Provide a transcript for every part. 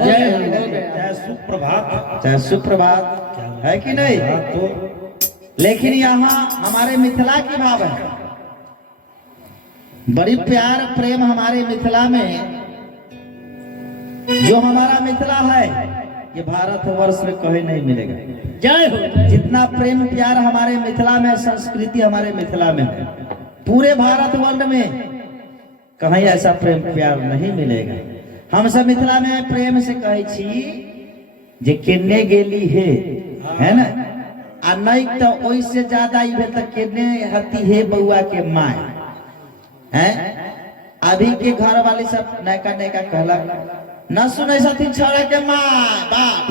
चाहे सुप्रभात, चाहे सुप्रभात है कि नहीं। तो लेकिन यहाँ हमारे मिथिला की भाव है, बड़ी प्यार प्रेम हमारे मिथिला में। जो हमारा मिथिला है ये भारत वर्ष में कहीं नहीं मिलेगा। जय हो। जितना प्रेम प्यार हमारे मिथिला में, संस्कृति हमारे मिथिला में है, पूरे भारत वर्ष में कहीं ऐसा प्रेम प्यार नहीं मिलेगा। हम सब मिथिला में प्रेम से कहे छी जे केने गेली है ना, आ नहीं तो ओइसे ज्यादा ही तो केने हती है बउआ के माय हैं। अभी के घर वाली सब नैका नैका कहला न सुनै छथिन छोड़ा के माँ बाप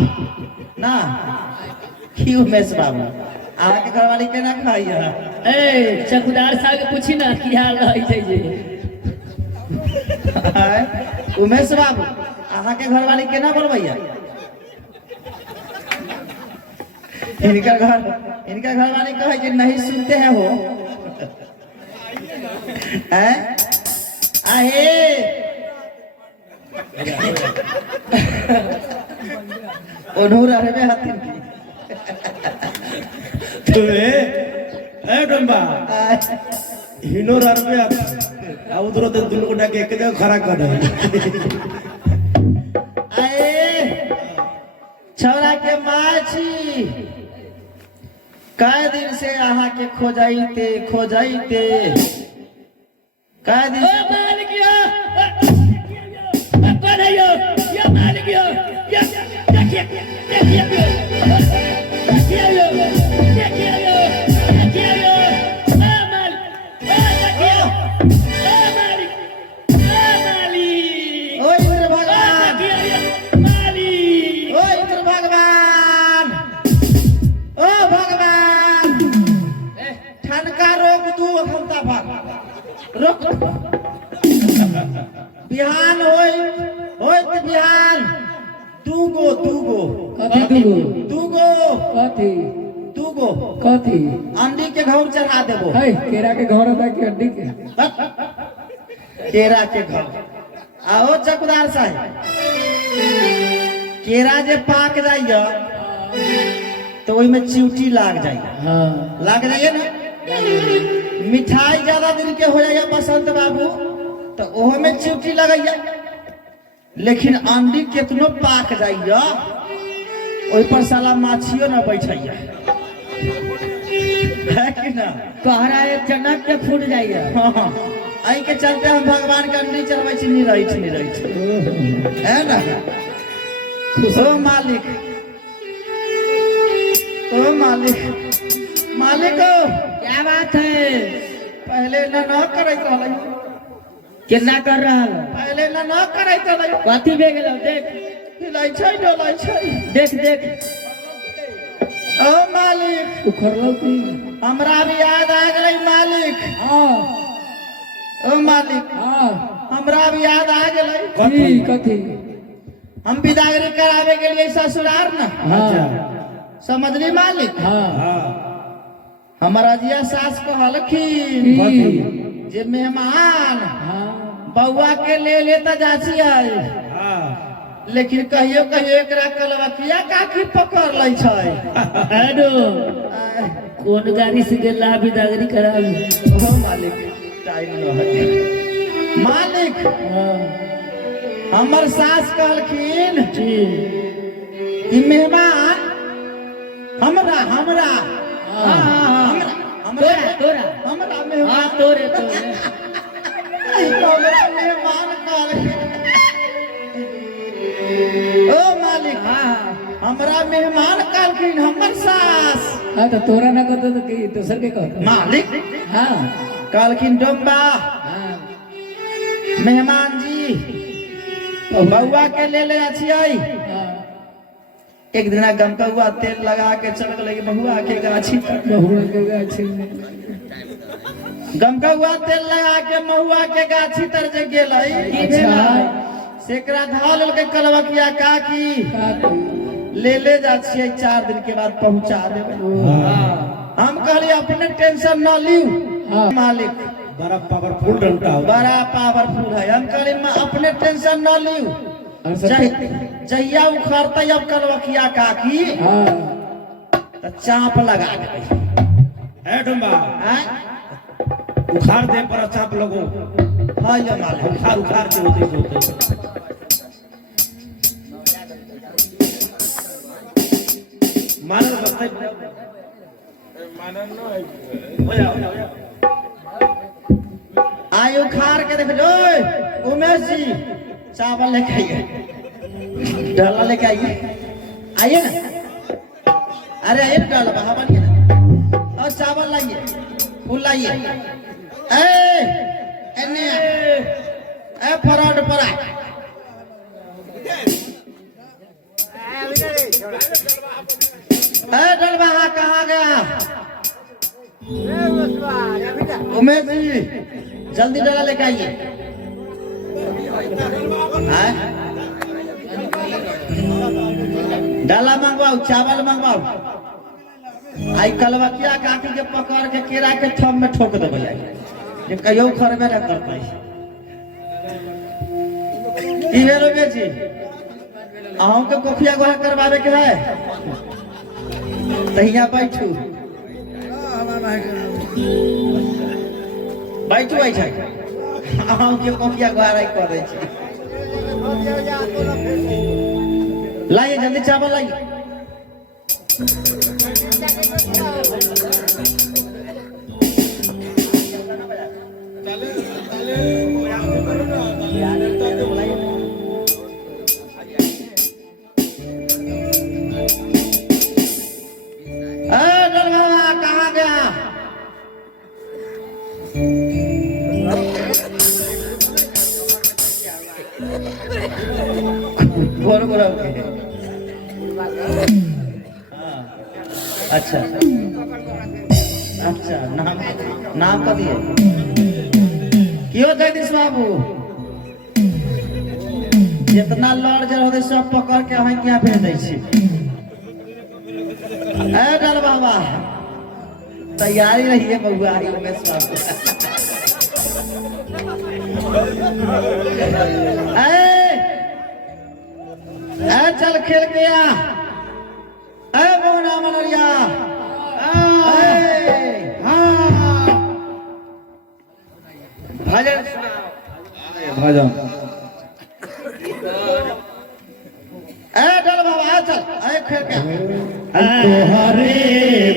ना की उमेश बाबू अहाँ के घर वाली केना कहैया। ए चकुदार साहब के पूछी ना की हाल रहै छै जे। उमेश बाबू अहाँ के घर वाली केना बोलबैया। इनका घर वाली कहे कि नहीं सुनते हैं वो हैं। आहे ओनूर रहबे हथिन की तो ए डंबा हिनो ररबे आ उधर तो दुनु गोटा के एक जगह खड़ा कर दे। आए छौरा के माछी काय दिन से अहाँ के खोजाइते काय दिन ओ मालिक यो कौन है यो ये मालिक यो ये देखिए देखिए यो देखिए यो देखिए यो देखिए यो ओ मालिक ओ मालिक ओ मालिक ओ इंद्र भगवान, देखिए यो मालिक ओ इंद्र भगवान, ओ भगवान ठनका रोक दू हमता भाग रोक बिहान होय बिहान दूगो कथी अंडी के घौर चढ़ा देबो। है केरा के घर होता कि हड्डी के केरा के घौर आओ चकदार साहब। केरा जे पाक जाइए तो ओहि में चिउटी लाग जाइए। हां लाग जाइए ना। मिठाई ज्यादा दिन के हो जाइए बसंत बाबू तो ओहो में चिउटी लगाइए। लेकिन अंडी कितनो पाक जाइए ओहि पर साला माछियो न बैठैया है कि ना। कहरा एक जनक के फूट जाइए। हाँ आई के चलते हम भगवान के अंडी चढ़बै छी नहीं रही है ना। ओ मालिक, ओ मालिक क्या बात है। पहले न करैत रहलै, कितना कर रहा है पहले न करैत रहलै। कथी भे गेलो देख हिलै छै डोलै छै देख देख ओ मालिक उखड़लो की हमरा भी याद आ गेलै मालिक। हां ओ मालिक हां हमरा भी याद आ गेलै। कथी हम विदागरी करावे के लिए ससुराल ना। हां समझली मालिक। हां हमारा जिया सास कहलखिन जे मेहमान बउआ के ले लेता जाची आई, लेकिन कहियो एकरा कलवकिया काकी पकड़ लै छै। हेलो कौन गाड़ी से गेला विदागरी करावे। ओ मालिक टाइम न है मालिक। हमर सास कहलखिन जी कि मेहमान हमरा तोरा हमरा मेहमान तोरे हमरा मेहमान कहलखिन। ओ मालिक हमरा मेहमान कहलखिन हमर सास। हां तो तोरा ना कहतो तो की दूसर के कहतो मालिक। हां कहलखिन डोम्बा हां मेहमान जी बउआ के ले छियै। एक दिना गमकौआ तेल लगा के चल गए बहुआ के गाछी तक। बहुआ के गाछी में गमकौआ तेल लगा के महुआ के गाछी तर जे गेलै सेकरा धल के कलवकिया काकी ले जा छियै 4 दिन के बाद पहुंचा देबै। हम कहलिए अपने टेंशन न लियो मालिक, बड़ा पावरफुल डंडा, बड़ा पावरफुल है। हम कहलिए अपने टेंशन न लियो, जहिया उखड़ते अब कलवकिया काकी हाँ तो चाप लगा दे। ए डुम्बा हैं? उखाड़ दे पर चाप लगो। हाँ यो मालिक। उखाड़ उखाड़ के होते मानल बताई हो जा आय उखाड़ के देख जो उमेश जी चावल लेके आइए, डाला लेके आइए, आइए ना, अरे आइए डाला बाहर बनिए ना, और चावल लाइए, फूल लाइए, ए फराड परा, डल बहा कहाँ गया उमेश जी, जल्दी डाला लेके आइए। डाला मंगवाओ, चावल मंगवाओ, आई कलवकिया काकी के पकड़ के केरा के थम में ठोक देवे जे कहियो खरबे न कर पाई। की भेलो बेची अहों के कोखिया गोहा करवावे के है तहिया बैठू बैठू अहों के कोखिया गोहा कर दै छी। लाइए जल्दी चावल लाइए। कहाँ गया बोल बोला अच्छा अच्छा नाम का दिए क्यों जगदीश बाबू जितना लड़ जल होते सब पकड़ के हम क्या भेज दै छी। डर बाबा तैयारी रहिए बउआ उमेश बाबू। चल खेल के आ मोना मनरिया भजन भजन डल बाबा चल खेल के तोहरे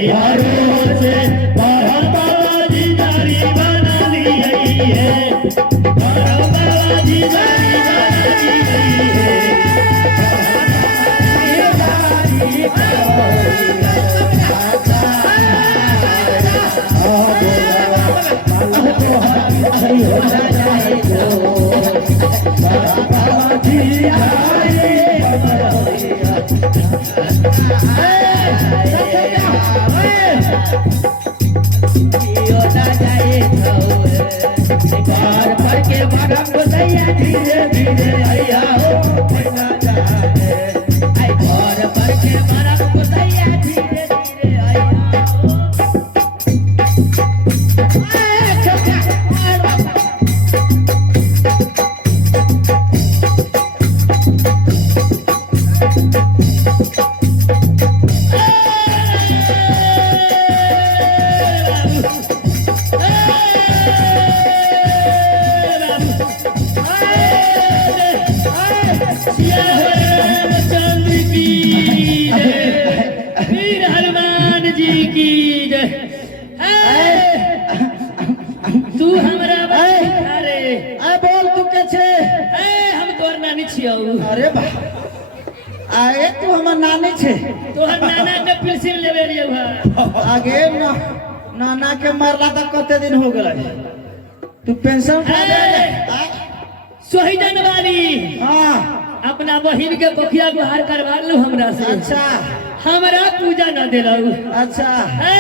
भरोसे बाबाजी जारी बना दी है बाबाजी जारी बना दी है। धीरे धीरे आया हनुमान जी की तू हमरा अरे बोल तू के छे हम तोर नानी छियौ। अरे बा आए तू हमर नानी छे तोहर नाना के पेंशन लेबे रियौ हा आगे नाना के मरला तक कते दिन हो गेलै तू पेंशन सोहिदन वाली हाँ अपना बहिन के कोखिया गुहार करवा लो हमरा से। अच्छा हमरा पूजा न दिलौ। अच्छा ए